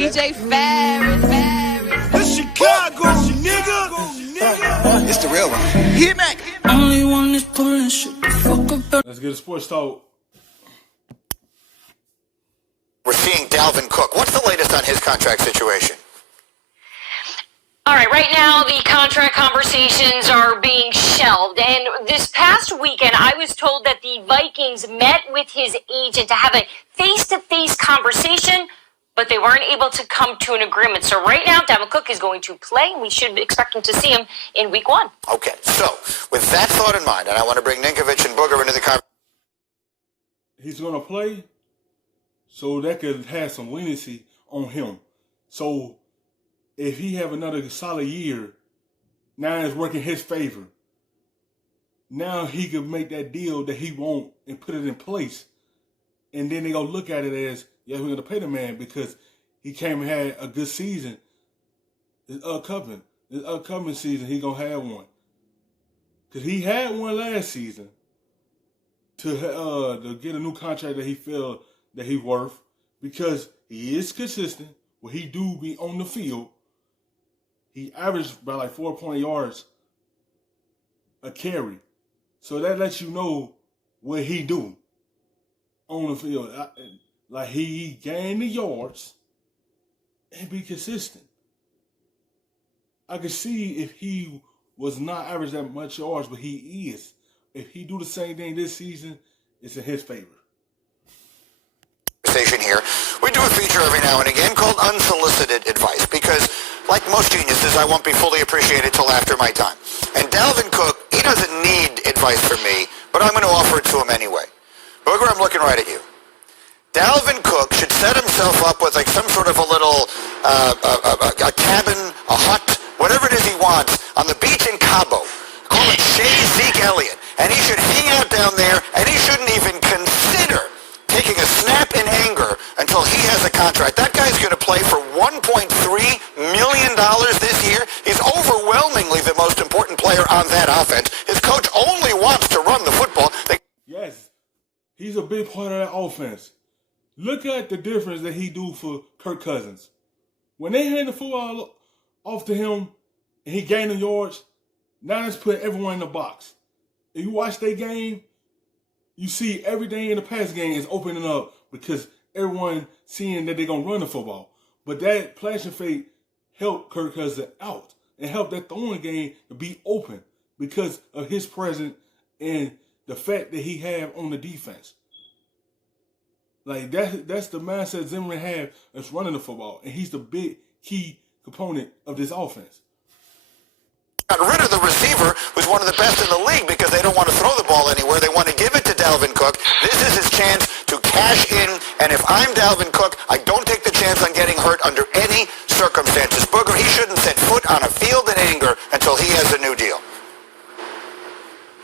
DJ Ferris. It's Chicago, nigga. It's the real one. Hit me. Only one is pulling shit the fuck up. Let's get a sports talk. We're seeing Dalvin Cook. What's the latest on his contract situation? All right now the contract conversations are being shelved, and this past weekend I was told that the Vikings met with his agent to have a face-to-face conversation, but they weren't able to come to an agreement. So right now Dalvin Cook is going to play, and we should expect him to see him in week 1. Okay, so with that thought in mind, and I want to bring Ninkovich and Booger into the conversation. He's going to play, so that could have some leniency on him. So if he have another solid year, now it's working his favor. Now he could make that deal that he want and put it in place. And then they going to look at it as, yeah, we're going to pay the man because he came and had a good season. This upcoming season, he going to have one. Because he had one last season to get a new contract that he feel that he worth, because he is consistent. When he do be on the field, he averaged about like 4 yards a carry. So that lets you know what he do on the field. Like he gain the yards and be consistent. I could see if he was not average that much yards, but he is. If he do the same thing this season, it's in his favor. Here, we do a feature every now and again called Unsolicited Advice, because like most geniuses, I won't be fully appreciated till after my time. And Dalvin Cook, he doesn't need advice from me, but I'm going to offer it to him anyway. Booger, I'm looking right at you. Dalvin Cook should set himself up with like some sort of a little a cabin, a hut, whatever it is he wants on the beach in Cabo. Call it Shea Zeke Elliott. And he should hang out down there, and he shouldn't even consider taking a snap in anger until he has a contract. That guy's going to play for $1.3 million this year. He's overwhelmingly the most important player on that offense. His coach only wants to run the football. Yes, he's a big part of that offense. Look at the difference that he do for Kirk Cousins. When they hand the football off to him and he gained the yards, now let's put everyone in the box. If you watch their game, you see everything in the pass game is opening up because everyone seeing that they're going to run the football. But that flashing fake helped Kirk Cousins out and helped that throwing game to be open because of his presence and the fact that he have on the defense. Like, that's the mindset Zimmerman have that's running the football. And he's the big key component of this offense. Got rid of the receiver, who's one of the best in the league, because they don't want to throw the ball anywhere. They want to give it to Dalvin Cook. This is his chance to cash in, and if I'm Dalvin Cook, I don't take the chance on getting hurt under any circumstances. Booger, he shouldn't set foot on a field in anger until he has a new deal.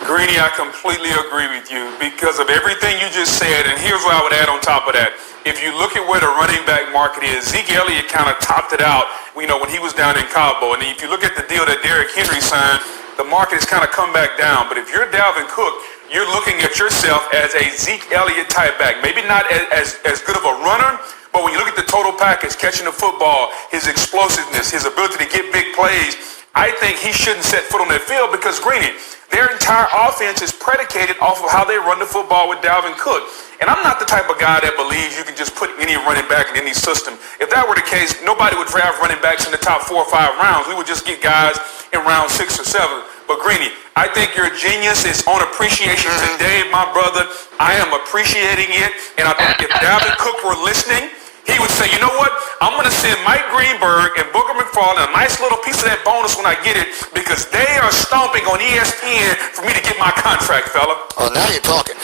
Greeny, I completely agree with you because of everything you just said, and here's what I would add on top of that. If you look at where the running back market is, Zeke Elliott kind of topped it out, when he was down in Cabo. And if you look at the deal that Derrick Henry signed, the market has kind of come back down. But if you're Dalvin Cook, you're looking at yourself as a Zeke Elliott type back. Maybe not as good of a runner, but when you look at the total package, catching the football, his explosiveness, his ability to get big plays, I think he shouldn't set foot on that field because, Greeny, their entire offense is predicated off of how they run the football with Dalvin Cook. And I'm not the type of guy that believes you can just put any running back in any system. If that were the case, nobody would draft running backs in the top 4 or 5 rounds. We would just get guys in round 6 or 7. But Greeny, I think your genius is on appreciation today, my brother. I am appreciating it. And I think if Dalvin Cook were listening, he would say, you know what? I'm going to send Mike Greenberg and Booger McFarland a nice little piece of that bonus when I get it because they are stomping on ESPN for me to get my contract, fella. Oh, now you're talking.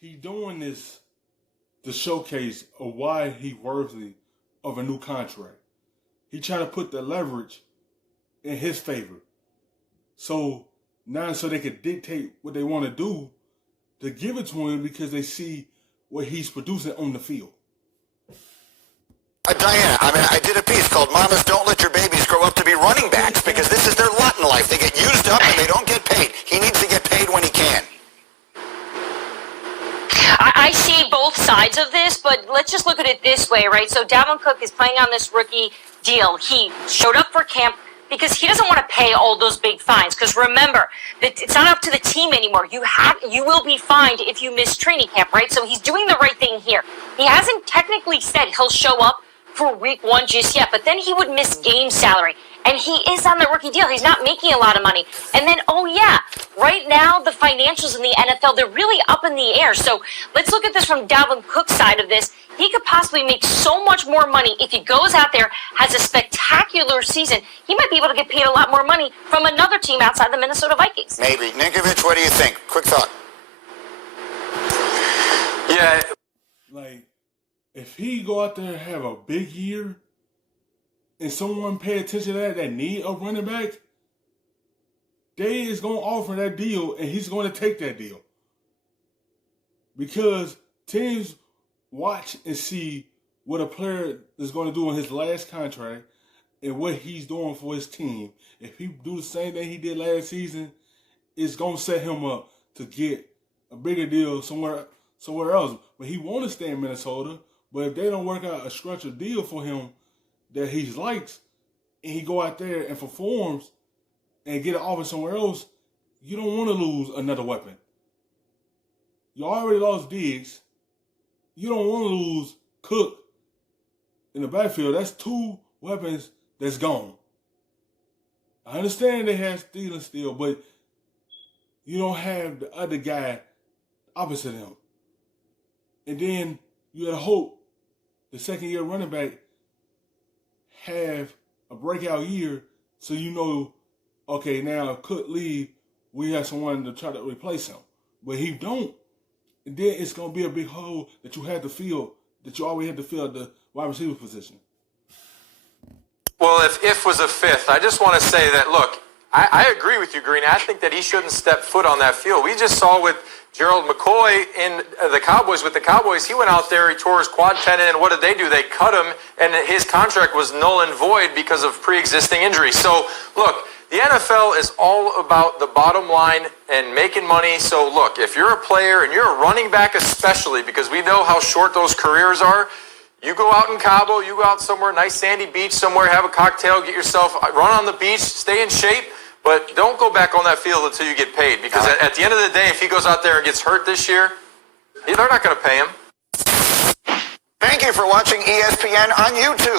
He doing this to showcase of why he worthy of a new contract. He trying to put the leverage in his favor. So now so they can dictate what they want to do to give it to him because they see what he's producing on the field. Diana, I did a piece called Mamas Don't Let Your Babies Grow Up to Be Running Backs because this is their lot in life. They get used up and they don't get paid. He needs to get paid when he can. I see both sides. sides of this, but let's just look at it this way, right? So Dalvin Cook is playing on this rookie deal. He showed up for camp because he doesn't want to pay all those big fines. Because remember, it's not up to the team anymore. You will be fined if you miss training camp, right? So he's doing the right thing here. He hasn't technically said he'll show up for week 1 just yet, but then he would miss game salary. And he is on the rookie deal. He's not making a lot of money. And then, oh yeah, right now the financials in the NFL, they're really up in the air. So let's look at this from Dalvin Cook's side of this. He could possibly make so much more money if he goes out there, has a spectacular season. He might be able to get paid a lot more money from another team outside the Minnesota Vikings. Maybe. Ninkovich, what do you think? Quick thought. Yeah. Like, if he go out there and have a big year, and someone pay attention to that need a running back, they is going to offer that deal, and he's going to take that deal. Because teams watch and see what a player is going to do in his last contract and what he's doing for his team. If he do the same thing he did last season, it's going to set him up to get a bigger deal somewhere else. But he want to stay in Minnesota, but if they don't work out a structured deal for him that he likes, and he go out there and performs and get an offer somewhere else, you don't want to lose another weapon. You already lost Diggs. You don't want to lose Cook in the backfield. That's 2 weapons that's gone. I understand they have Thielen still, but you don't have the other guy opposite him. And then you gotta hope the second-year running back have a breakout year, so you know, okay, now if Cook leave, we have someone to try to replace him. But he don't, and then it's gonna be a big hole that you had to fill, that you always had to fill at the wide receiver position. Well, if was a fifth, I just want to say that, look, I agree with you, Green. I think that he shouldn't step foot on that field. We just saw with Gerald McCoy in the Cowboys. With the Cowboys, he went out there, he tore his quad tendon, and what did they do? They cut him, and his contract was null and void because of pre-existing injuries. So, look, the NFL is all about the bottom line and making money. So, look, if you're a player, and you're a running back especially, because we know how short those careers are, you go out in Cabo, you go out somewhere, nice sandy beach somewhere, have a cocktail, get yourself, run on the beach, stay in shape. But don't go back on that field until you get paid. Because at the end of the day, if he goes out there and gets hurt this year, they're not going to pay him. Thank you for watching ESPN on YouTube.